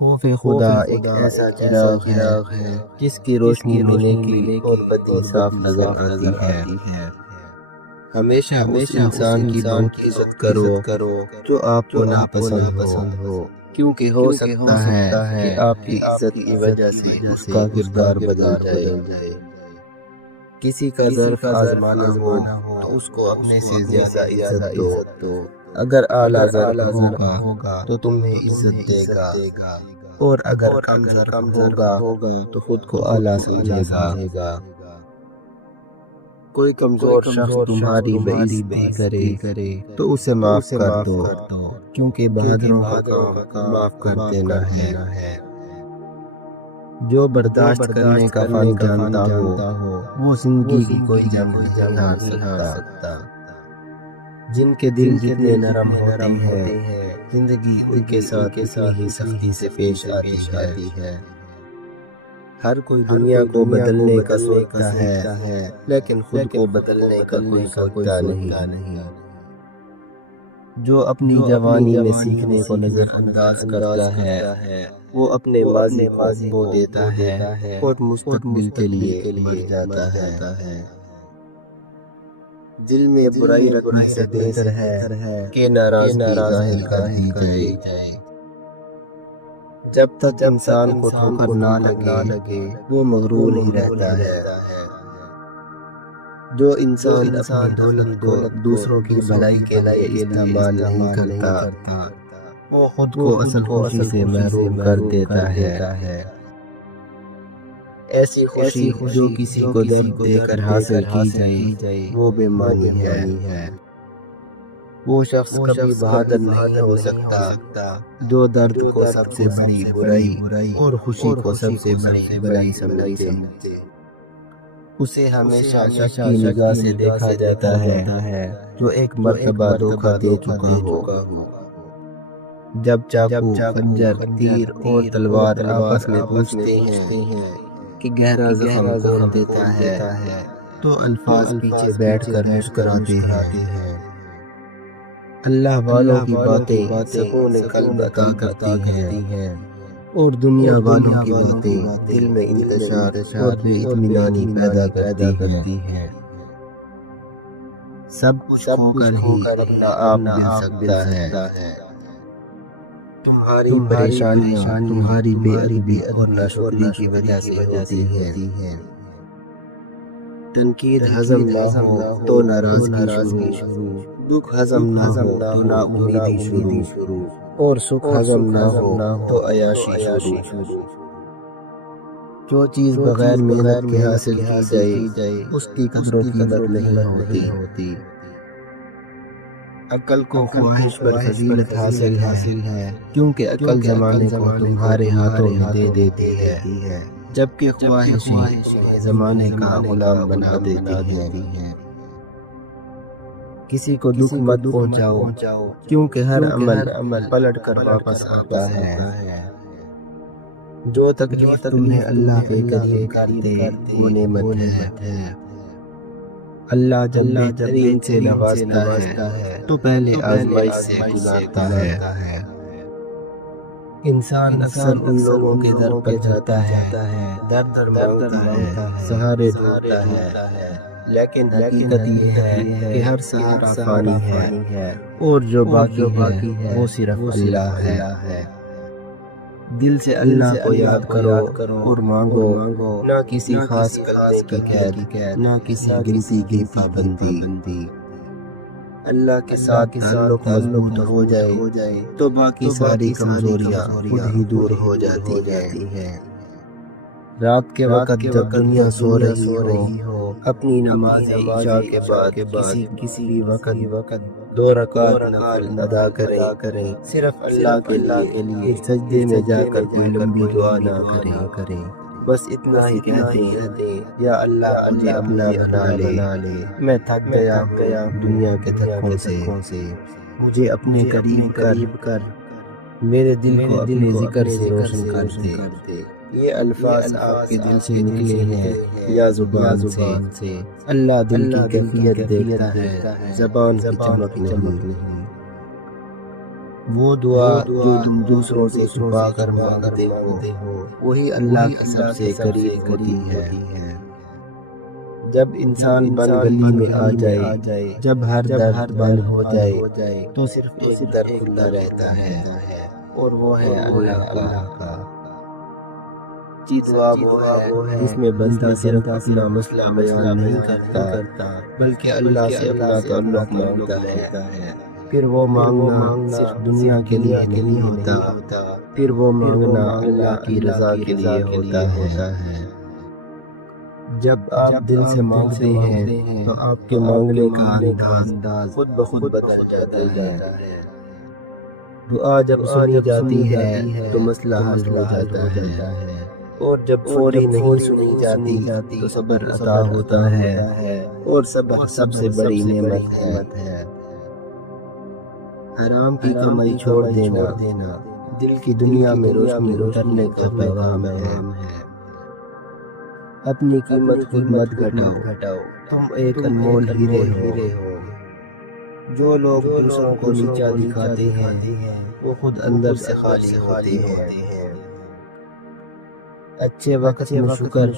خوف خدا ایک ایسا چراغ ہے جس کی روشنی میں نیکی اور بدی صاف نظر آتی ہے۔ ہمیشہ اس انسان کی بہت عزت کرو جو آپ کو ناپسند ہو، کیونکہ ہو سکتا ہے کہ آپ کی عزت کی وجہ سے اس کا کردار بدل جائے۔ کسی کا ظرف آزمانا ہو تو اس کو اپنے سے زیادہ عزت دو۔ اگر اعلیٰ ظرف ہوگا تو تمہیں عزت دے گا، اور اگر کم ظرف ہوگا تو خود کو اعلیٰ سمجھے گا۔ کوئی کمزور شخص تمہاری بے عزتی کرے تو اسے معاف کر دو، کیونکہ بہادروں کا کام معاف کر دینا ہے۔ جو برداشت کرنے کا فن جانتا ہو وہ زندگی کی کوئی جنگ نہیں ہار سکتا۔ جن کے دل جتنے نرم ہوتے ہیں زندگی ان کے ساتھ اتنی ہی سختی سے پیش آتی ہے۔ ہر کوئی دنیا کو بدلنے کا سوچتا ہے لیکن خود کو بدلنے کا کوئی سوچتا نہیں۔ جو اپنی جوانی میں سیکھنے کو نظر انداز کرتا ہے وہ اپنے ماضی کو کھو دیتا ہے اور مستقبل کے لیے مر جاتا ہے۔ دل میں برائی رکھنے سے بہتر ہے کہ ناراضگی ظاہر کر دی جائے۔ جب تک انسان کو ٹھوکر نہ لگے وہ مغرور نہیں رہتا ہے۔ جو انسان اپنی دولت کو دوسروں کی بھلائی کے لیے استعمال نہیں کرتا وہ خود کو اصل خوشی سے محروم کر دیتا ہے۔ ایسی خوشی جو کسی کو درد دے کر حاصل کی جائے وہ بے معنی ہے۔ وہ شخص کبھی بہادر نہیں ہو سکتا جو درد کو سب سے بڑی برائی اور خوشی کو سب سے بڑی بڑائی سمجھے۔ اسے ہمیشہ شک کی نگاہ سے دیکھا جاتا ہے جو ایک مرتبہ دھوکہ دے چکا ہو۔ جب چاقو، خنجر، تیر اور تلوار آپس میں پوچھتے ہیں کہ گہرا زخم کون دیتا ہے تو الفاظ پیچھے بیٹھ کر مسکراتے ہیں۔ اللہ والوں کی باتیں سکون قلب عطا کرتی ہیں اور دنیا والوں کی باتیں دل میں انتشار اور بے اطمینانی پیدا کرتی ہیں۔ سب کچھ کھو کر ہی اپنا آپ مل سکتا ہے۔ تمہاری پریشانیاں تمہاری بے ادبی اور ناشکری کی وجہ سے ہوتی ہیں۔ تنقید ہضم نہ ہو تو ناراضگی شروع، دکھ ہضم نہ ہو تو نا امیدی شروع، اور سکھ ہضم نہ ہو تو عیاشی شروع۔ جو چیز بغیر محنت کے حاصل کی جائے اس کی قدر و قیمت نہیں ہوتی۔ عقل کو خواہش پر فضیلت حاصل ہے کیونکہ عقل زمانے کو تمہارے ہاتھوں میں دے دیتی ہے، جبکہ خواہشیں زمانے کا غلام بنا دیتی ہیں۔ کسی کو دکھ مت پہنچاؤ کیونکہ ہر عمل پلٹ کر واپس آتا ہے۔ جو تکلیف تمہیں اللہ کے قریب کرتے وہ نعمت ہے۔ اللہ جب بہترین سے نوازتا ہے تو پہلے آزمائش سے گزارتا ہے۔ انسان اکثر ان لوگوں کے در پر جاتا ہے، درد مانگتا ہے، سہارے ڈھونڈتا ہے، لیکن حقیقت یہ ہے کہ ہر سہارا فانی ہے اور جو باقی ہے وہ صرف اللہ ہے۔ دل سے اللہ کو یاد کرو اور مانگو، نہ کسی خاص کرنے کی قید، نہ کسی گنتی کی پابندی۔ اللہ کے ساتھ تعلق مضبوط ہو جائے تو باقی ساری کمزوریاں خود ہی دور ہو جاتی ہیں۔ رات کے وقت جب دنیا سو رہی ہو اپنی نماز عشاء کے بعد کسی بھی وقت 2 رکعت نفل ادا کریں، صرف اللہ کے لیے سجدے میں جا کر کوئی لمبی دعا نہ کریں، بس اتنا ہی کہتے ہیں یا اللہ مجھے اپنا بنا لے، میں تھک گیا ہوں دنیا کے دھکوں سے، مجھے اپنے قریب کر، میرے دل کو اپنے ذکر سے روشن کر دے۔ یہ الفاظ آپ کے دل سے نکلے ہیں یا زبان سے، اللہ دل کی کیفیت دیکھتا ہے، زبان کی چمک نہیں۔ وہ دعا جو تم دوسروں سے چھپا کر مانگتے ہو وہی اللہ کے سب سے قریب ہوتی ہے۔ جب انسان بند گلی میں آ جائے، جب ہر درد بند ہو جائے تو صرف ایک در کھلا رہتا ہے اور وہ ہے اللہ کا۔ دعا وہ ہے جس میں بندہ صرف اپنا مسئلہ بیان نہیں کرتا بلکہ اللہ سے اپنا تعلق مانگتا ہے۔ پھر وہ مانگنا صرف دنیا کے لیے نہیں ہوتا، پھر وہ مانگنا اللہ کی رضا کے لیے ہوتا ہے۔ جب آپ دل سے مانگتے ہیں تو آپ کے مانگنے کا انداز خود بخود بدل جاتا ہے۔ دعا جب سنی جاتی ہے تو مسئلہ حل ہو جاتا ہے، اور جب فوری نہیں سنی جاتی تو صبر عطا ہوتا ہے، اور صبر سب سے بڑی نعمت ہے۔ حرام کی کمائی چھوڑ دینا دل کی دنیا میں روشنی اترنے کا پیغام ہے۔ اپنی قیمت خود مت گھٹاؤ، تم ایک انمول ہیرے ہو۔ جو لوگ دوسروں کو نیچا دکھاتے ہیں وہ خود اندر سے خالی ہوتے ہیں۔ اچھے وقت میں شکر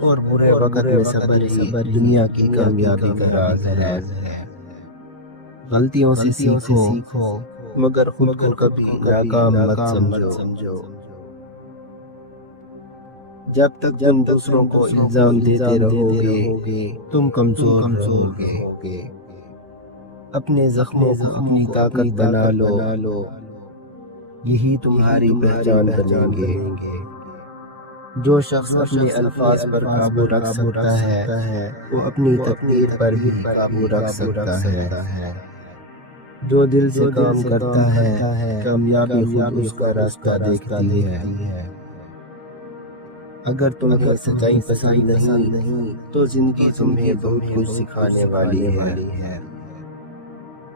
اور برے وقت میں صبر ہی دنیا کی کامیابی کا راز ہے۔ غلطیوں سے سیکھو مگر خود کو کبھی ناکام مت سمجھو۔ جب تک تم دوسروں کو الزام دیتے رہو گے تم کمزور رہو گے۔ اپنے زخموں کو اپنی طاقت بنا لو، یہی تمہاری پہچان بنیں گے۔ جو شخص اپنے الفاظ پر قابو رکھ سکتا ہے وہ اپنی تقدیر پر بھی قابو رکھ سکتا ہے۔ جو دل سے کام کرتا ہے کامیابی خود اس کا راستہ دیکھتی ہے۔ اگر تمہیں سچائی پسند نہیں تو زندگی تمہیں بہت کچھ سکھانے والی ہے۔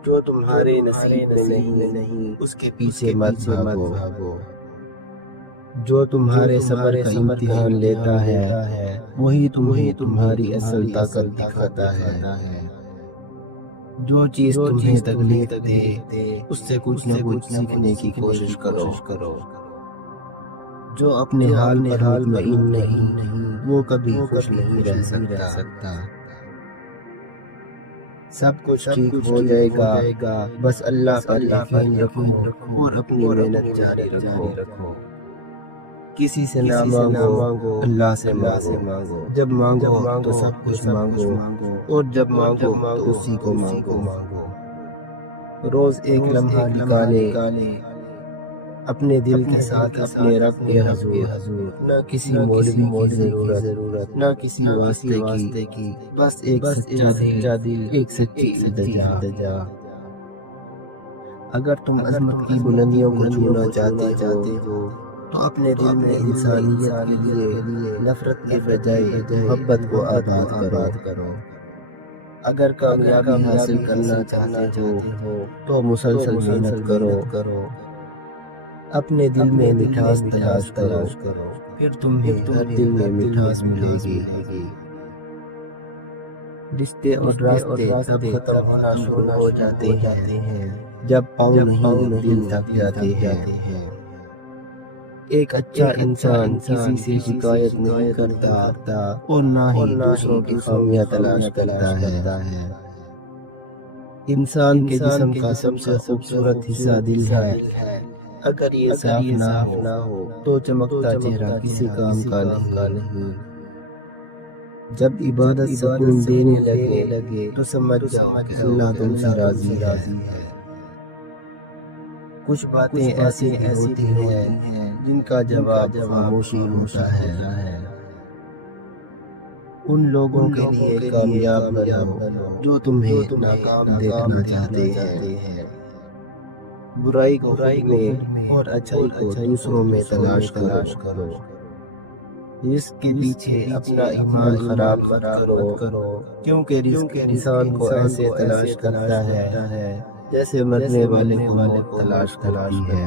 جو تمہارے نصیب میں نہیں اس کے پیچھے مت بھاگو۔ جو تمہارے صبر کا امتحان لیتا ہے وہی تمہاری اصل طاقت دکھاتا ہے۔ جو چیز تمہیں تکلیف دے اس سے کچھ نہ کچھ سیکھنے کی کوشش کرو۔ جو اپنے حال پر مطمئن نہیں وہ کبھی خوش نہیں رہ سکتا۔ سب کچھ ٹھیک ہو جائے گا، بس اللہ پر یقین رکھو اور اپنی محنت جاری رکھو۔ کسی سے نہ مانگو، اللہ سے مانگو۔ جب مانگو تو سب کچھ مانگو، اور جب مانگو تو اسی کو مانگو۔ روز ایک لمحہ نکالے اپنے دل کے ساتھ اپنے رب کے حضور، نہ کسی مولوی کی ضرورت، نہ کسی واسطے کی، بس ایک سچا دل، ایک سچی التجا۔ اگر تم عظمت کی بلندیوں کو چھونا چاہتے ہو تو اپنے دل میں انسانیت کے لیے نفرت کے بجائے محبت کو آباد کرو۔ اگر کامیابی حاصل کرنا چاہتے ہو تو مسلسل محنت کرو۔ اپنے دل میں مٹھاس تلاش کرو، پھر تمہیں ہر دل میں مٹھاس ملے گی۔ رشتے اور راستے سب ختم ہونا شروع ہو جاتے ہیں جب پاؤں نہیں دل تھک جاتے ہیں۔ ایک اچھا انسان کسی سے شکایت نہیں کرتا اور نہ ہی دوسروں کی خامیاں تلاش کرتا ہے۔ انسان کے جسم کا سب سے خوبصورت حصہ دل ہے۔ اگر یہ صاف نہ ہو تو چمکتا چہرہ کسی کام کا نہیں۔ جب عبادت سکون دینے لگے تو سمجھ جاؤ کہ اللہ تم سے راضی ہے۔ کچھ باتیں ایسی ہوتی ہیں جن کا جواب خاموشی ہوتا ہے۔ ان لوگوں کے لیے کامیاب بنو جو تمہیں ناکام دیکھنا چاہتے ہیں۔ برائی کو میں اور اچھائی کو دوسروں میں تلاش کرو۔ رزق کے پیچھے اپنا ایمان خراب کرو، کیونکہ رزق انسان کو ایسے تلاش کرتا ہے جیسے مرنے والے کو موت تلاش کرتی ہے۔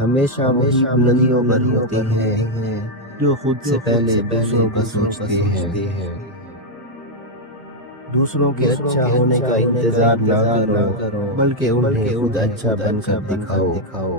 ہمیشہ وہی بلندیوں پر ہوتے ہیں جو خود سے پہلے دوسروں کا سوچتے ہیں۔ دوسروں کے اچھا ہونے کا انتظار نہ کرو، بلکہ انہیں خود اچھا بن کر دکھاؤ۔